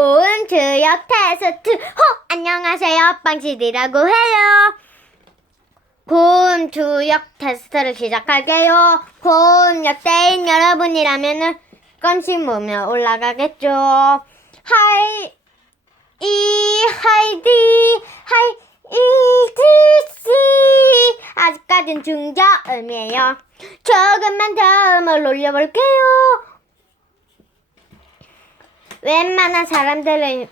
좋은 주역 테스트 호! 안녕하세요. 빵치디라고 해요. 고음 주역 테스트를 시작할게요. 고음 역대인 여러분이라면은 껌씩 모으면 올라가겠죠. 하이 이 하이디 하이 이디시 아직까진 중저음이에요. 조금만 더 음을 올려볼게요 웬만한 사람들은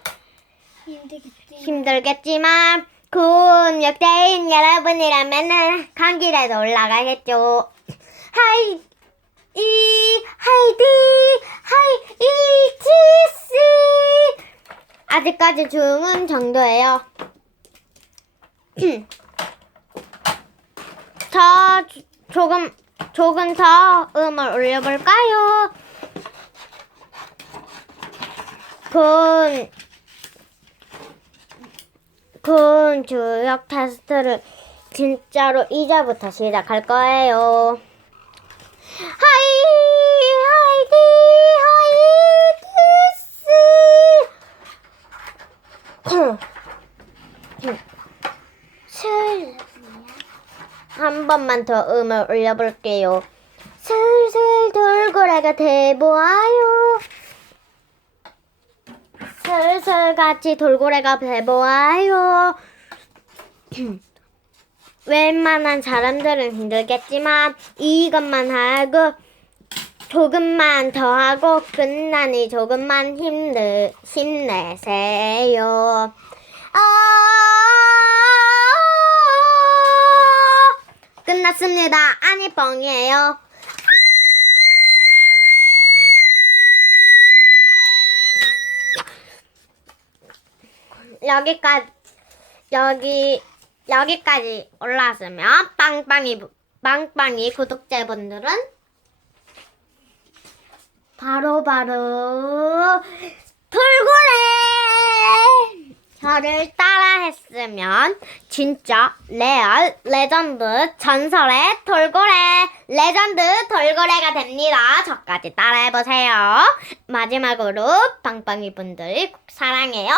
힘들겠지. 힘들겠지 만 군 역대인 여러분이라면은 감기라도 올라가겠죠. 하이 이 하이디 하이 이티시 아직까지 중은 정도예요. 저 주- 조금 조금 더 음을 올려볼까요? 군 군 주역 테스트를 진짜로 이제부터 시작할 거예요. 하이 하이디 하이디스 슬한 번만 더 음을 올려볼게요. 슬슬 돌고래가 돼보아요. 슬슬 같이 돌고래가 돼보아요. 웬만한 사람들은 힘들겠지만 이것만 하고 조금만 더 하고 끝나니 조금만 힘들 힘내세요. 아 끝났습니다. 아니 뻥이에요. 여기까지 여기 여기까지 올라왔으면 빵빵이 빵빵이 구독자분들은 바로 바로 돌고래 저를 따라했으면 진짜 레알 레전드 전설의 돌고래 레전드 돌고래가 됩니다. 저까지 따라해보세요. 마지막으로 빵빵이 분들 사랑해요.